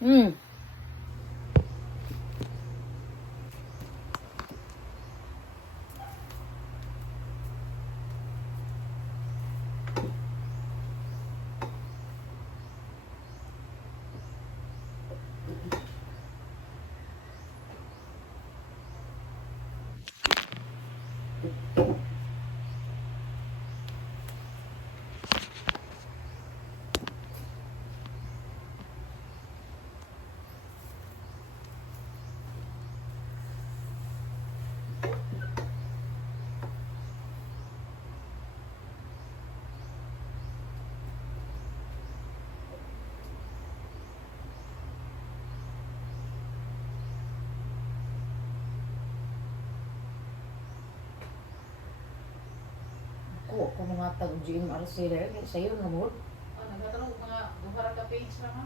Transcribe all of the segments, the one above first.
Hmm. Kung mga tag-GMRC rin, sa'yo na mo. Nagkatanong mga buhara ka page na ha?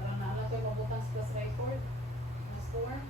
Parang naalam ko yung mabutang sa class record na store.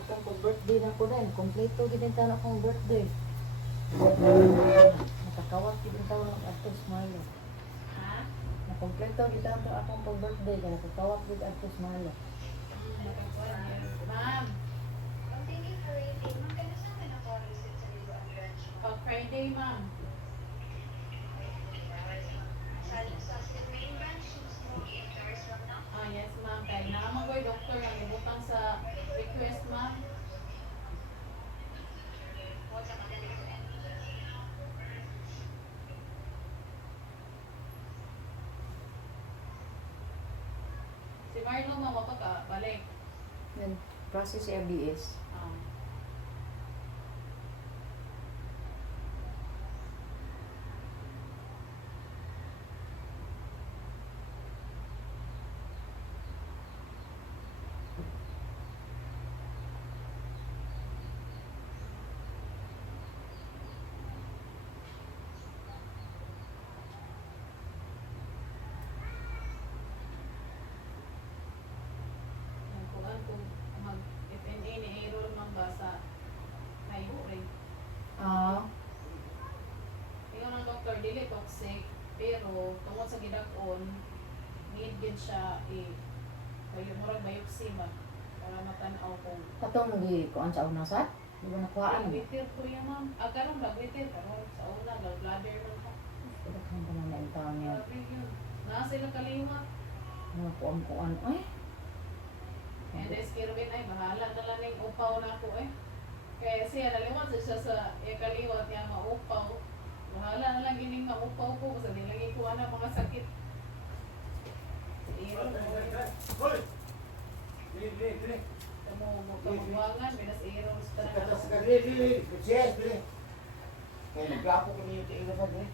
Akong pag-birthday na ko din. Kompleto din taon akong birthday. Nakakawat din taon ng Artos Malo. Ha? Nakompleto din taon akong pag-birthday. Nakakawat din Artos Malo. Nakakuha niya. Ma'am, pag Friday ma'am. Yes ma'am. Kaya naman ko yung doktor ang ibutang sa request ma'am. Si Marlo ma'am, balik. Yan. Process sa ABS. Kung mag-FNA ni Aerol man ba sa highway. Ingon ang doktor, dili toxic, pero tungod sa gidakon, need din siya murag biopsy ba? Para matanaw kung Katong kuan sa una sa? Di ba nakuhaan mo? Witir ko yan ma'am. Karon ba witir? Karon sa una, bladder lang pa. Daghang pa man na yung taon niya. Grabe yun. liwat. Mga kuan-kuan. Ay, And this Kirwin ay bahala na lang yung upaw na ako eh. Kaya siya naliwat siya sa ikaliwat niya maupaw. Bahala na lang gining maupaw ko kasi di lagi ko na mga sakit. Iyo mo. Kamubuangan, binas iro sa Katas tanang. ka dili, kutsiyas dili. Kaya nagkapo ko niyo ito ilo pa dili.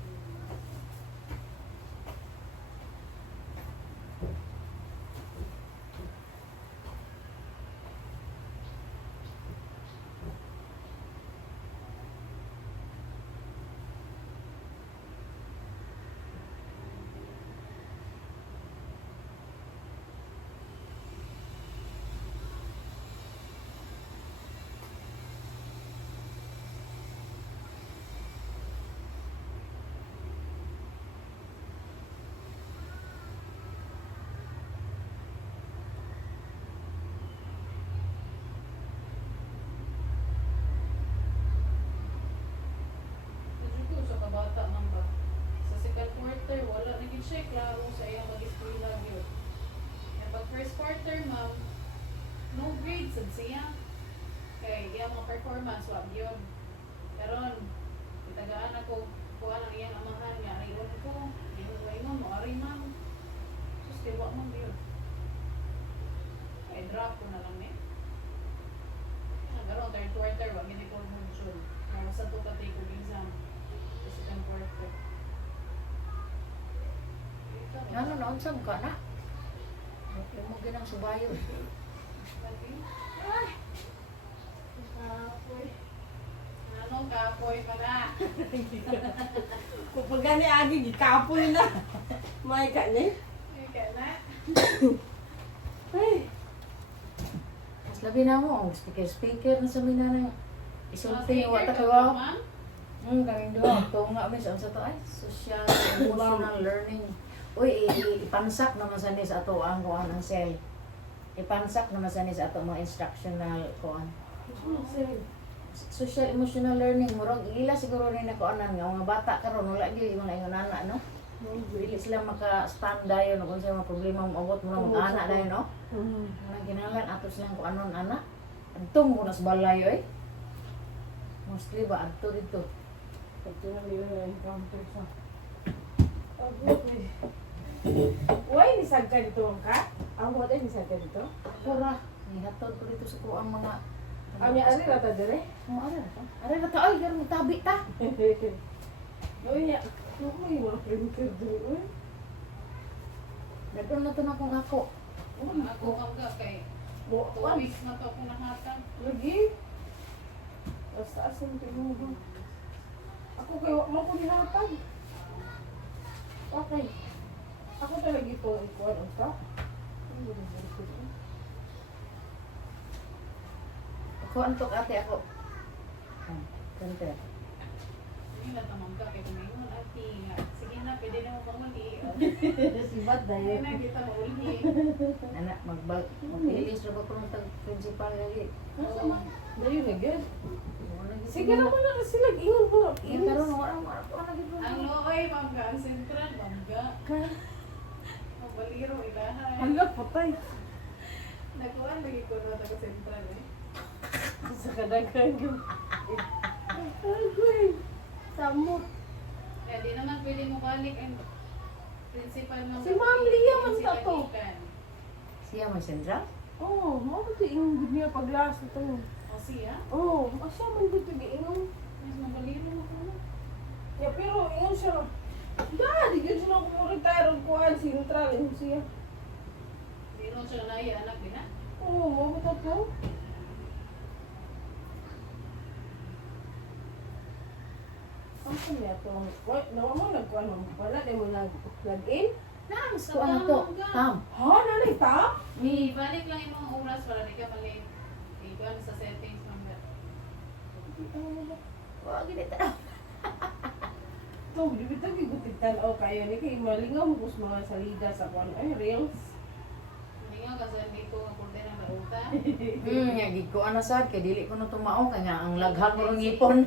Medyo ko sa kabata man ba. Sa second quarter, wala naging siya klaro sa iyang mag-eskwela yun. Yan pag first quarter, ma'am, no grades sad siya. Kay iyang mga performance, wag yun. Karon, itagaan ako, kuha lang iyang amahan nga, iwan ko, iwan mo, maari ma'am. Sus, tiwa ma'am yun. Ay, drop ko na lang eh. Karon, third quarter, wag yun ikaw mo June. Sa to ka take kong exam. Sa second quarter. ano na unsam ka na? Okay mo ginang subayo. Ay! Kapoy. Anong kapoy pa na? Kung gani agi gikapoy na. May ka ni. Ay, ka na. Ay, Mas labi na mo, ang speaker na sa minanang isulti Sige, wa ta ka kay pa, wa. ma'am? Kaming duha. Ito nga mis ang sa to ay social emotional learning. Uy, ipansak naman sa ni sa ato ang kuan ang cell. Ipansak naman sa ni sa ato mga instructional kuan. Social emotional learning murag ila siguro rin ako anan nga mga bata karon wala gyud yung mga ingon ana no. Dili sila maka-stand dayon kung sa mga problema mo abot mo mga ana dayon no. Mga ginalan ato silang kung anon ana. Adtong mo nas balay oy. Mostly ba adto dito. ito na nila na encounter sa. Uy, nisag ka dito ka? Ang buhat ay nisag ka dito? Pura, nihatod ko dito sa kuang mga Ami ari rata dire. Mo ara na ta. Ara na ta ay garon tabi ta. Uy, ya. Uy, mga printer dire. Uy. Dadon na to na kung ako. Ako hangga kay Mo 2 wan. weeks na to ako nahatag. Lagi. Basta asin tinudo. Ako kay wa mo ko nihatag. Okay. Ako talaga ito ikuan unta. Ako antok ate ako. Kante. Hindi na tamang ka kay kumingon ati nga. Sige na, pwede na mo panguli. Si Bad Hindi na kita mauli. Anak mag-ilis ra ba ko ng tag principal lagi. Dayo na gid. Wala gid Sige na ko na sila ingon ko. Iya karon wala ko na gid. Ang looy, mangga. Ang sentral, mangga. Ang baliro, ilahay. Hala patay. Nakuha, lagi ko na taga sentral eh. Sa kadagan yun. Agoy. Samot. Kaya di naman pwede mo balik ang principal ng Si Ma'am Lia man principal ta to. ikan. Siya man sentral. Oo, mo ko ingon gud niya paglas ito. O siya, Oo, asya man gud giingon. mas mabaliro mo ko na. Ya pero ingon siya. Dali gud siya ko retire og kuan sentral ingon siya. Di ron siya na anak din ha. Oo, mo ba to? Ang kanya to. What? Nawa mo nagkuan mo. Wala din mo nag-in? Na, mas So ano to? Tam. Ha, nanay ta? Ibalik lang yung mga oras para di ka mali. Iban sa settings mangga. Wa gid ta. To, di bitaw gigutig tan-aw kayo ni kay malingaw mo kus mga salida sa kuan ay reels. Hindi nga kasi dito ang kurte ng lauta. Nya gid ko ana sad kay dili ko na tumao kanya ang laghag mo ng ngipon.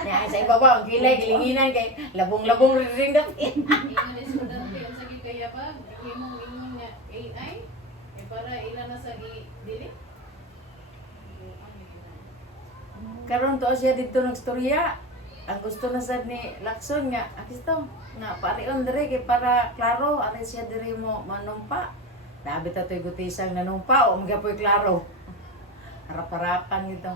Nya sa ibaba ang kilay gilinginan kay labong-labong ring dap. Ingon estudyante, ang sakit kaya ba? imong ingon niya AI para ilan na sa i-delete. Karon to siya dito nagstorya. Ang gusto na sad ni Lacson nga, akisto na parion dire kay para klaro ari siya dire mo manumpa. Nabi ta toy gutisang nanumpa o magapoy klaro. Harap-harapan ito.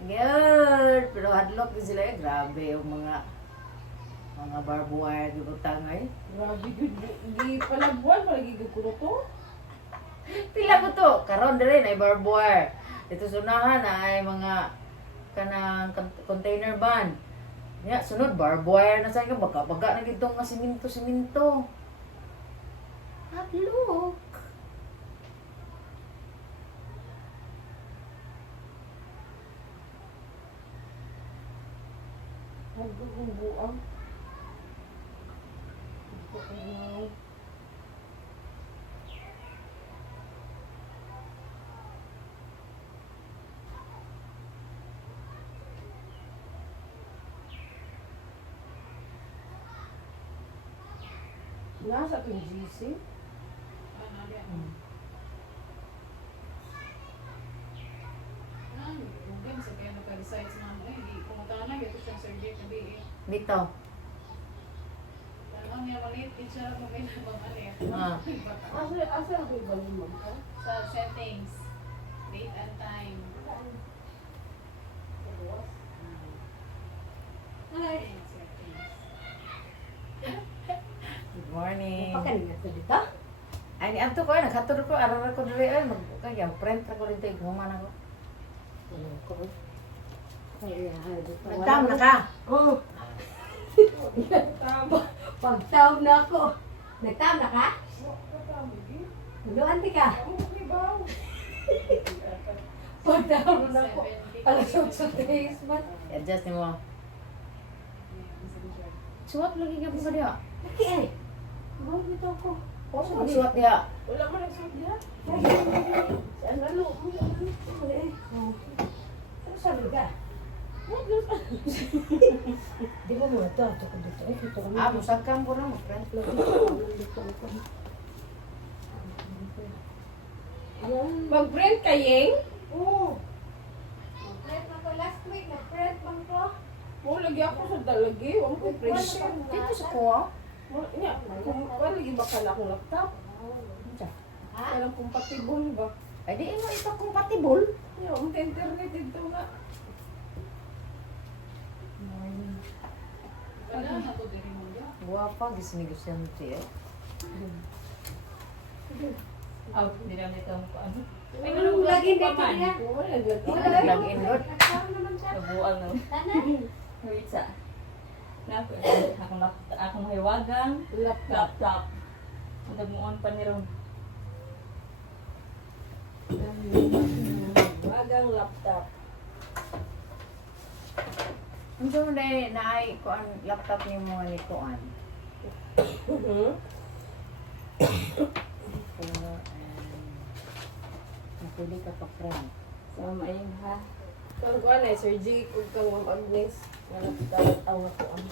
Good. Pero hadlok din sila grabe yung mga barbed wire di butang ay. Grabe gud di palabuan palagi gud kuno to. Pila ko to, karon dire na barbed wire. Dito sunahan na ay mga kanang container van. Ya, sunod barbed wire na sa ka baka-baga na gitong nga siminto. Hadlok. Nagbubuang. Nasa itong GC? Mungkin sa kaya naka-decide na di pumunta na gato siyang surgery kundi Dito. Tanang niya maliit din siya lang may nabang ali. Ah. Asa ako ibalimang ka? Sa settings, date and time. Settings. Good morning. Pakalingat na dito? Ay, ato ko ay naghatod ko aral ko dire ay magkaya print ra ko dito gumaman ako. Ano ko? Kaya, dito. Nagtam na ka. Oo. Tama. Pagtawag na ako. Nagtam na ka? Luan di ka? Pagtawag na ako. Alas 8 days man. Adjust ni mo. Suwat lagi ka pa dia. Laki ay. Mahal dito ako. Ano suwat dia? Wala man nagsuot niya. Saan lalo? Ano sabi ka? Di ba mo ito? Ito ko dito. Ito ko Ah, musagkam ko na mo print. Mag-print ka, Yeng? Oo. Nag-print na ko last week. Nag-print bang ko? Mo lagi ako sa dalagi. Wala ko print. Dito sa kuha. Wala lagi ba kala akong laptop? Ha? Walang compatible ba? Ay di mo ito compatible. Yung internet dito nga. Wala na to diri mo ya. Guwapa gisnegosyan ti eh. Hindi na nito ko ano. Ay, anong lagi dito niya? Wala gad. Wala. Log in doon. Nagtawag naman siya. Nabuang na. Tanan. Wait sa. Akong hiwagang Laptop. laptop. Nagmuon pa ni Ron. Wagang laptop. Unsa man dai naay kuan laptop ni mo ni kuan. Napili ka pa friend. Sama ayun ha. Kung kuan ay Sir G, kung kang Ma'am Agnes, nga nagtatawa ko ang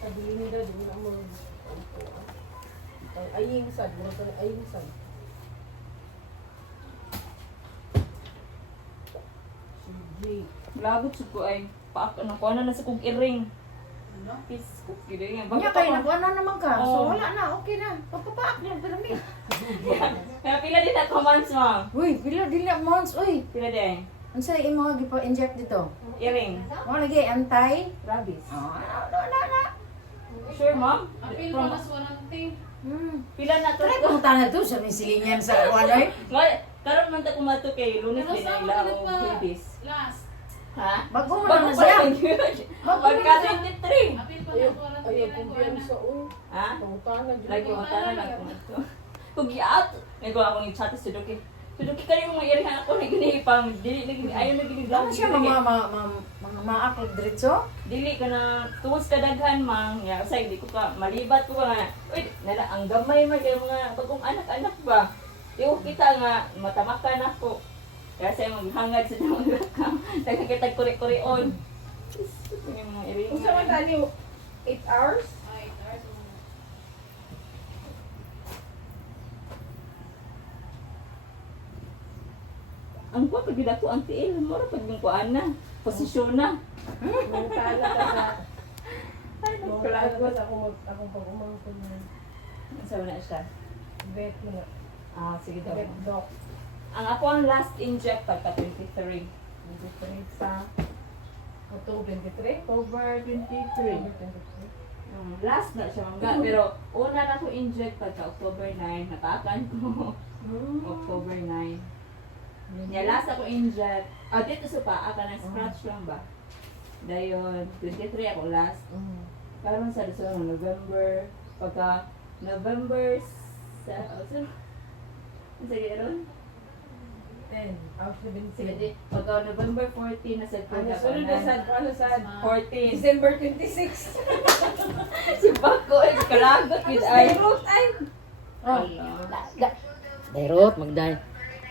sabili nila, di mo na mo ang kuan. Ang aying sad, mo na aying sad. Sir G. Lagot sa ko ay paak ano ko na sa kong iring. Ano? Peace ko gid nga. Nya kay nakuan na naman ka. So Oo. wala na, okay na. Papapaak lang pirami. Kaya pila din ako months ma. Uy, pila dili months uy. Pila din. Unsa imo gipa-inject dito? Earring. Mo lagi anti. Rabies. Oh, na. Sure ma'am? Apil pa mas warranty. Pila na to. Try ko ta na to sa silingan sa kuan ay. Karon man ta kumato kay Lunes Pero din sa ay mga lao pa babies. last. Ha? Bago mo na siya. Pagka 23. Apil pa Ayaw, mas warranty ayaw na kong ko piyan ana. sa un. Ha? Pangutana, Lagi dyan. mo tanan na kumato. Kung giat, nego ako ni chat sa Duki. Suduki kayo mga irihan ako na ginipang dili na gini ayo na gini Ano siya mga maak diretso? dili ka na tuwas ka daghan mang ya say di ko ka malibat ko nga uy nala ang gamay man kay mga bagong anak-anak ba yo kita nga matamakan ako kaya say maghangad sa mga lakam nagkakitag kuri-kurion yung mga irihan Kung sa man tali, 8 hours? Ay, ang kuha pag gid ako ang tiil mo ra pag yung kuan na. Posisyon na. Mangkala ka sa... Ay, Mangkala nagkalagot. ka akong pag-umangkon na. Sa na siya. Bet mo na. Ah, sige daw. Bet doc. Ang ako ang last inject pagka 23. 23 sa... October 23? October 23. October 23. Last na siya mangga. Pero una na ko inject pagka October 9. Natakan ko. October 9. Nya last ako inject. Ah, dito sa paa ka ng scratch lang ba? Dayon, 23 ako last. Karon sa December, November, pagka November sa sige ron. 10. Out 17. Sige, pagka November 14 na sa Ano sunod na sa... Ano sa... 14. December 26. Si Bako ay kalagot with ay. Ay! Dairot, magday.